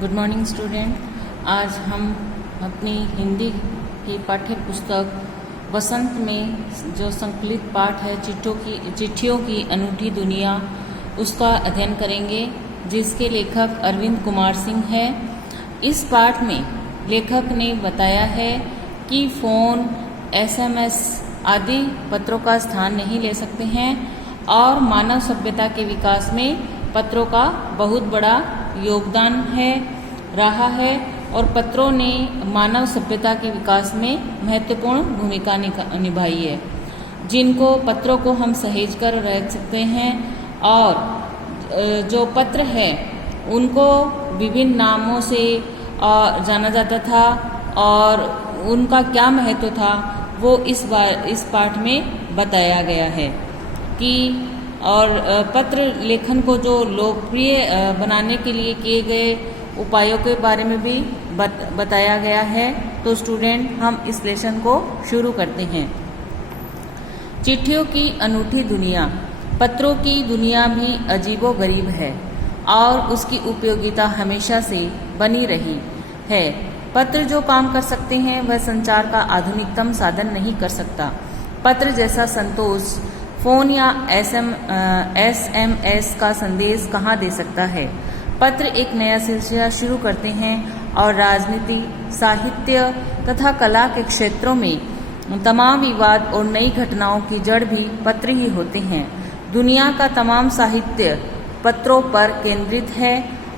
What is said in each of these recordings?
Good morning student. आज हम अपनी हिंदी की पाठ्य पुस्तक वसंत में जो संकलित पाठ है चिट्ठियों की अनूठी दुनिया, उसका अध्ययन करेंगे, जिसके लेखक अरविंद कुमार सिंह है। इस पाठ में लेखक ने बताया है कि फ़ोन, SMS आदि पत्रों का स्थान नहीं ले सकते हैं और मानव सभ्यता के विकास में पत्रों का बहुत बड़ा योगदान रहा है और पत्रों ने मानव सभ्यता के विकास में महत्वपूर्ण भूमिका निभाई है, जिनको पत्रों को हम सहेज कर रख सकते हैं। और जो पत्र है उनको विभिन्न नामों से जाना जाता था और उनका क्या महत्व था वो इस पाठ में बताया गया है कि और पत्र लेखन को जो लोकप्रिय बनाने के लिए किए गए उपायों के बारे में भी बताया गया है। तो स्टूडेंट, हम इस लेसन को शुरू करते हैं। चिट्ठियों की अनूठी दुनिया। पत्रों की दुनिया भी अजीबोगरीब है और उसकी उपयोगिता हमेशा से बनी रही है। पत्र जो काम कर सकते हैं वह संचार का आधुनिकतम साधन नहीं कर सकता। पत्र जैसा संतोष फ़ोन या SMS का संदेश कहाँ दे सकता है। पत्र एक नया सिलसिला शुरू करते हैं और राजनीति, साहित्य तथा कला के क्षेत्रों में तमाम विवाद और नई घटनाओं की जड़ भी पत्र ही होते हैं। दुनिया का तमाम साहित्य पत्रों पर केंद्रित है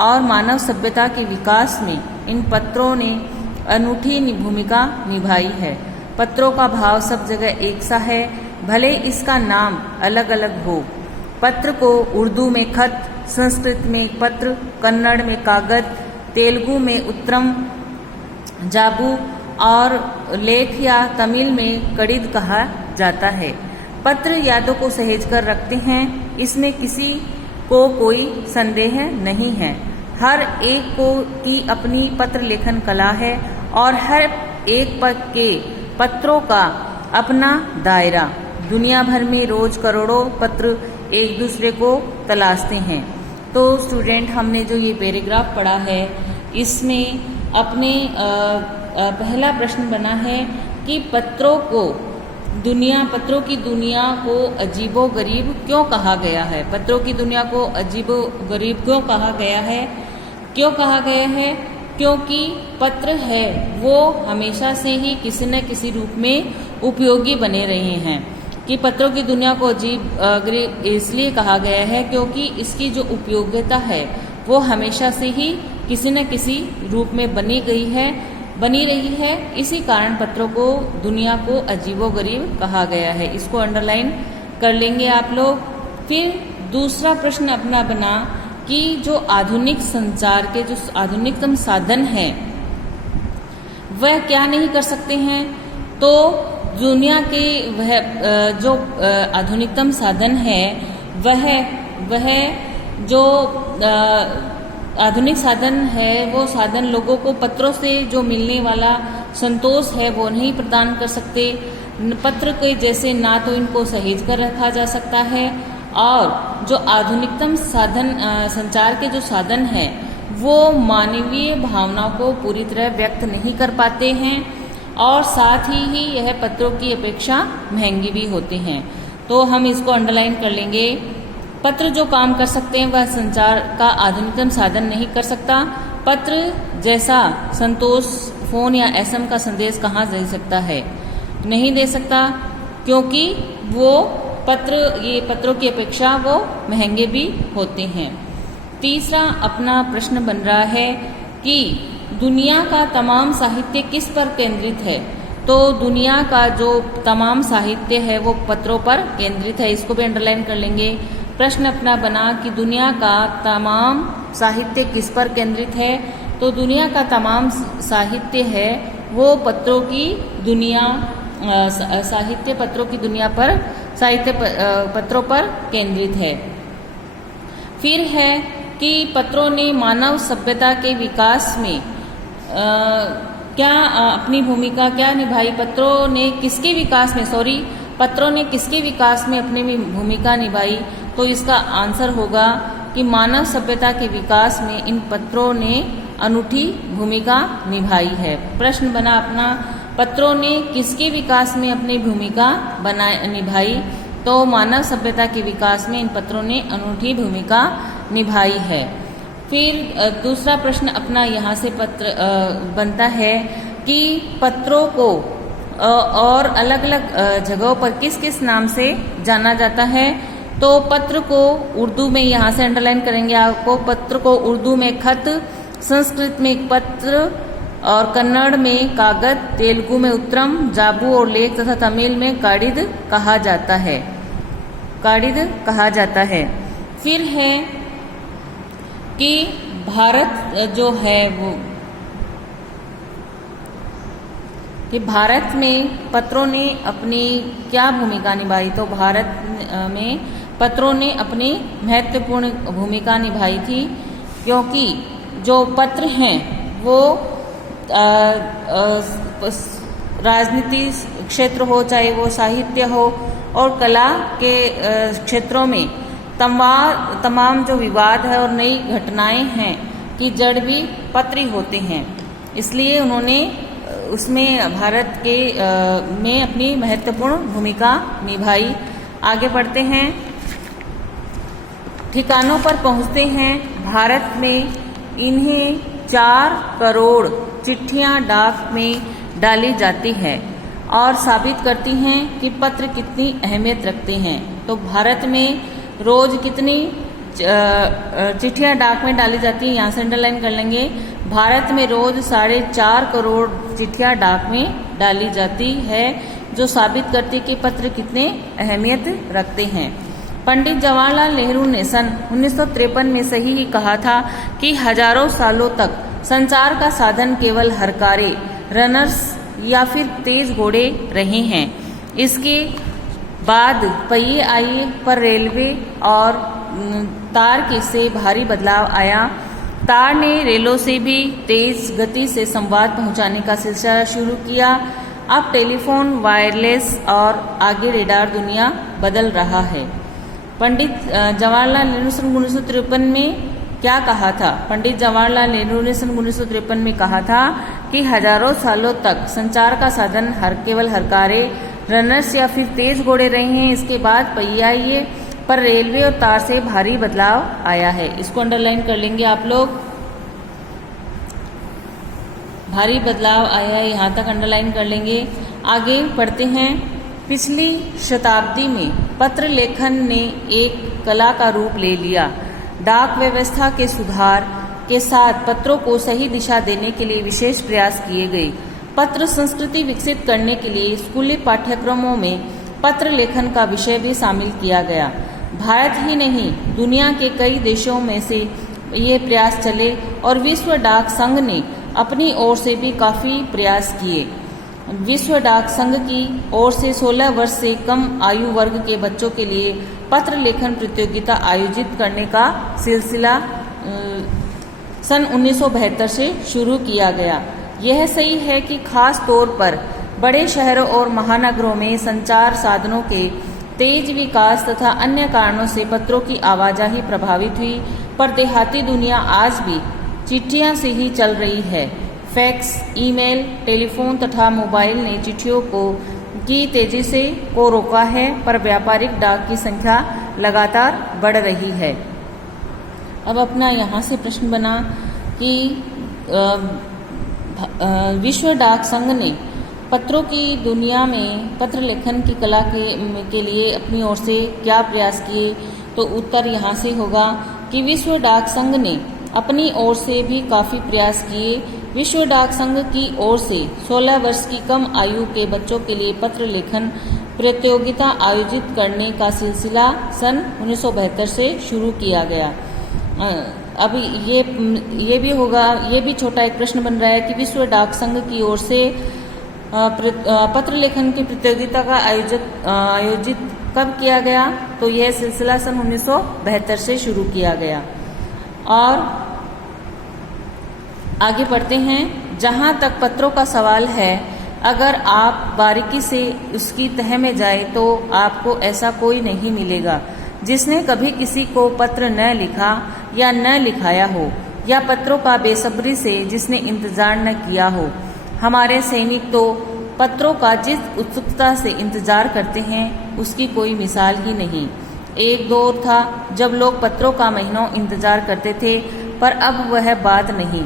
और मानव सभ्यता के विकास में इन पत्रों ने अनूठी भूमिका निभाई है। पत्रों का भाव सब जगह एक सा है, भले इसका नाम अलग अलग हो। पत्र को उर्दू में खत, संस्कृत में पत्र, कन्नड़ में कागज, तेलुगु में उत्तरम, जाबू और लेख या तमिल में कड़िद कहा जाता है। पत्र यादों को सहेज कर रखते हैं, इसमें किसी को कोई संदेह नहीं है। हर एक की अपनी पत्र लेखन कला है और हर एक के पत्रों का अपना दायरा। दुनिया भर में रोज करोड़ों पत्र एक दूसरे को तलाशते हैं। तो स्टूडेंट, हमने जो ये पैराग्राफ पढ़ा है, इसमें अपने पहला प्रश्न बना है कि पत्रों की दुनिया को अजीबोगरीब क्यों कहा गया है। पत्रों की दुनिया को अजीबोगरीब क्यों कहा गया है? क्योंकि पत्र है वो हमेशा से ही किसी न किसी रूप में उपयोगी बने रहे हैं। कि पत्रों की दुनिया को अजीब इसलिए कहा गया है क्योंकि इसकी जो उपयोगिता है वो हमेशा से ही किसी न किसी रूप में बनी रही है। इसी कारण पत्रों को दुनिया को अजीबोगरीब कहा गया है। इसको अंडरलाइन कर लेंगे आप लोग। फिर दूसरा प्रश्न अपना बना कि जो आधुनिक संचार के जो आधुनिकतम साधन है वह क्या नहीं कर सकते हैं। तो दुनिया के वह जो आधुनिकतम साधन है वह जो आधुनिक साधन है वो साधन लोगों को पत्रों से जो मिलने वाला संतोष है वो नहीं प्रदान कर सकते। पत्र के जैसे ना तो इनको सहेज कर रखा जा सकता है और जो आधुनिकतम साधन संचार के जो साधन है वो मानवीय भावनाओं को पूरी तरह व्यक्त नहीं कर पाते हैं और साथ ही यह पत्रों की अपेक्षा महंगी भी होते हैं। तो हम इसको अंडरलाइन कर लेंगे। पत्र जो काम कर सकते हैं वह संचार का आधुनिकतम साधन नहीं कर सकता। पत्र जैसा संतोष फ़ोन या SM का संदेश कहाँ दे सकता है? नहीं दे सकता, क्योंकि वो पत्रों की अपेक्षा वो महंगे भी होते हैं। तीसरा अपना प्रश्न बन रहा है कि दुनिया का तमाम साहित्य किस पर केंद्रित है। तो दुनिया का जो तमाम साहित्य है वो पत्रों पर केंद्रित है। इसको भी अंडरलाइन कर लेंगे। प्रश्न अपना बना कि दुनिया का तमाम साहित्य किस पर केंद्रित है। तो दुनिया का तमाम साहित्य है वो पत्रों की दुनिया पत्रों पर केंद्रित है। फिर है कि पत्रों ने मानव सभ्यता के विकास में क्या अपनी भूमिका क्या निभाई। पत्रों ने किसके विकास में अपनी भूमिका निभाई। तो इसका आंसर होगा कि मानव सभ्यता के विकास में इन पत्रों ने अनूठी भूमिका निभाई है। प्रश्न बना अपना, पत्रों ने किसके विकास में अपनी भूमिका निभाई? तो मानव सभ्यता के विकास में इन पत्रों ने अनूठी भूमिका निभाई है। फिर दूसरा प्रश्न अपना यहाँ से बनता है कि पत्रों को और अलग अलग जगहों पर किस किस नाम से जाना जाता है? तो पत्र को उर्दू में, यहाँ से अंडरलाइन करेंगे आपको, पत्र को उर्दू में खत, संस्कृत में पत्र और कन्नड़ में कागज, तेलुगु में उत्तरम, जाबू और लेख तथा तमिल में काडिद कहा जाता है। काडिद कहा जाता है। फिर है कि भारत जो है वो कि भारत में पत्रों ने अपनी क्या भूमिका निभाई? तो भारत में पत्रों ने अपनी महत्वपूर्ण भूमिका निभाई थी, क्योंकि जो पत्र हैं वो राजनीति क्षेत्र हो, चाहे वो साहित्य हो और कला के क्षेत्रों में तमाम जो विवाद है और नई घटनाएं हैं की जड़ भी पत्र ही होते हैं। इसलिए उन्होंने उसमें भारत के में अपनी महत्वपूर्ण भूमिका निभाई। आगे बढ़ते हैं, ठिकानों पर पहुंचते हैं। भारत में इन्हें 4 करोड़ चिट्ठियां डाक में डाली जाती है और साबित करती हैं कि पत्र कितनी अहमियत रखते हैं। तो भारत में रोज कितनी चिट्ठियां डाक में डाली जाती है, यहाँ से अंडरलाइन कर लेंगे। भारत में रोज 4.5 करोड़ चिट्ठियां डाक में डाली जाती है, जो साबित करती है कि पत्र कितने अहमियत रखते हैं। पंडित जवाहरलाल नेहरू ने सन 1953 में सही ही कहा था कि हजारों सालों तक संचार का साधन केवल हरकारे, रनर्स या फिर तेज घोड़े रहे हैं। इसके बाद पहिए आए, पर रेलवे और तार के से भारी बदलाव आया। तार ने रेलों से भी तेज गति से संवाद पहुंचाने का सिलसिला शुरू किया। अब टेलीफोन, वायरलेस और आगे रेडार दुनिया बदल रहा है। पंडित जवाहरलाल नेहरू सन 1953 में क्या कहा था? पंडित जवाहरलाल नेहरू ने सन 1953 में कहा था कि हजारों सालों तक संचार का साधन केवल हरकारे, रनर्स या फिर तेज घोड़े रहे हैं। इसके बाद पहिया आइए, पर रेलवे और तार से भारी बदलाव आया है। इसको अंडरलाइन कर लेंगे आप लोग। भारी बदलाव आया है, यहाँ तक अंडरलाइन कर लेंगे। आगे पढ़ते हैं। पिछली शताब्दी में पत्र लेखन ने एक कला का रूप ले लिया। डाक व्यवस्था के सुधार के साथ पत्रों को सही दिशा देने के लिए विशेष प्रयास किए गए। पत्र संस्कृति विकसित करने के लिए स्कूली पाठ्यक्रमों में पत्र लेखन का विषय भी शामिल किया गया। भारत ही नहीं, दुनिया के कई देशों में से ये प्रयास चले और विश्व डाक संघ ने अपनी ओर से भी काफ़ी प्रयास किए। विश्व डाक संघ की ओर से 16 वर्ष से कम आयु वर्ग के बच्चों के लिए पत्र लेखन प्रतियोगिता आयोजित करने का सिलसिला सन 1972 से शुरू किया गया। यह सही है कि खास तौर पर बड़े शहरों और महानगरों में संचार साधनों के तेज विकास तथा अन्य कारणों से पत्रों की आवाजाही प्रभावित हुई, पर देहाती दुनिया आज भी चिट्ठियां से ही चल रही है। फैक्स, ईमेल, टेलीफोन तथा मोबाइल ने चिट्ठियों की तेजी को रोका है, पर व्यापारिक डाक की संख्या लगातार बढ़ रही है। अब अपना यहाँ से प्रश्न बना कि विश्व डाक संघ ने पत्रों की दुनिया में पत्र लेखन की कला के लिए अपनी ओर से क्या प्रयास किए? तो उत्तर यहाँ से होगा कि विश्व डाक संघ ने अपनी ओर से भी काफ़ी प्रयास किए। विश्व डाक संघ की ओर से 16 वर्ष की कम आयु के बच्चों के लिए पत्र लेखन प्रतियोगिता आयोजित करने का सिलसिला सन 1972 से शुरू किया गया। अब ये भी होगा, ये भी छोटा एक प्रश्न बन रहा है कि विश्व डाक संघ की ओर से पत्र लेखन की प्रतियोगिता का आयोजित कब किया गया? तो यह सिलसिला सन 1972 से शुरू किया गया। और आगे बढ़ते हैं। जहाँ तक पत्रों का सवाल है, अगर आप बारीकी से उसकी तह में जाए तो आपको ऐसा कोई नहीं मिलेगा जिसने कभी किसी को पत्र न लिखा या न लिखाया हो। या पत्रों का बेसब्री से जिसने इंतजार न किया हो। हमारे सैनिक तो पत्रों का जिस उत्सुकता से इंतजार करते हैं उसकी कोई मिसाल ही नहीं। एक दौर था जब लोग पत्रों का महीनों इंतजार करते थे, पर अब वह बात नहीं।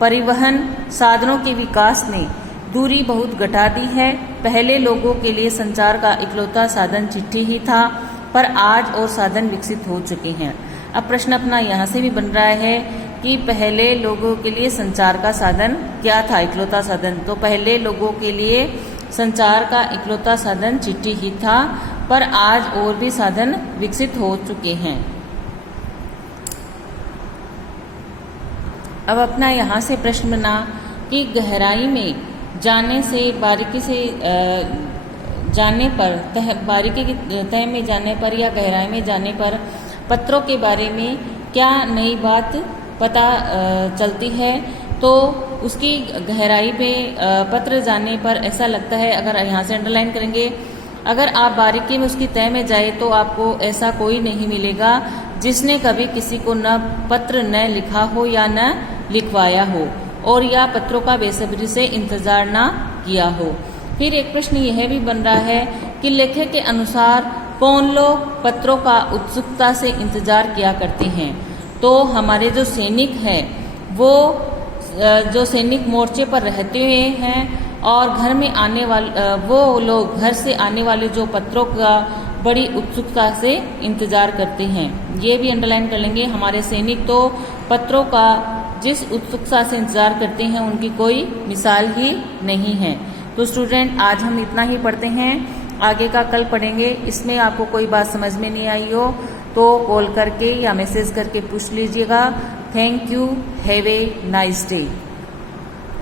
परिवहन साधनों के विकास ने दूरी बहुत घटा दी है। पहले लोगों के लिए संचार का इकलौता साधन चिट्ठी ही था, पर आज और साधन विकसित हो चुके हैं। अब प्रश्न अपना यहाँ से भी बन रहा है कि पहले लोगों के लिए संचार का साधन क्या था, इकलौता साधन। तो पहले लोगों के लिए संचार का इकलौता साधन चिट्ठी ही था, पर आज और भी साधन विकसित हो चुके हैं। अब अपना यहाँ से प्रश्न बना कि गहराई में जाने से बारीकी से जाने पर बारीकी की तह में जाने पर या गहराई में जाने पर पत्रों के बारे में क्या नई बात पता चलती है। तो उसकी गहराई पे पत्र जाने पर ऐसा लगता है, अगर यहाँ से अंडरलाइन करेंगे, अगर आप बारीकी में उसकी तह में जाए तो आपको ऐसा कोई नहीं मिलेगा जिसने कभी किसी को न पत्र न लिखा हो या न लिखवाया हो, और या पत्रों का बेसब्री से इंतजार ना किया हो। फिर एक प्रश्न यह भी बन रहा है कि लेखक के अनुसार कौन लोग पत्रों का उत्सुकता से इंतजार किया करते हैं। तो हमारे जो सैनिक हैं, वो जो सैनिक मोर्चे पर रहते हुए हैं और घर में आने वाले वो लोग घर से आने वाले जो पत्रों का बड़ी उत्सुकता से इंतजार करते हैं। ये भी अंडरलाइन कर लेंगे। हमारे सैनिक तो पत्रों का जिस उत्सुकता से इंतजार करते हैं उनकी कोई मिसाल ही नहीं है। तो स्टूडेंट, आज हम इतना ही पढ़ते हैं, आगे का कल पढ़ेंगे। इसमें आपको कोई बात समझ में नहीं आई हो तो कॉल करके या मैसेज करके पूछ लीजिएगा। Thank you, have a nice day.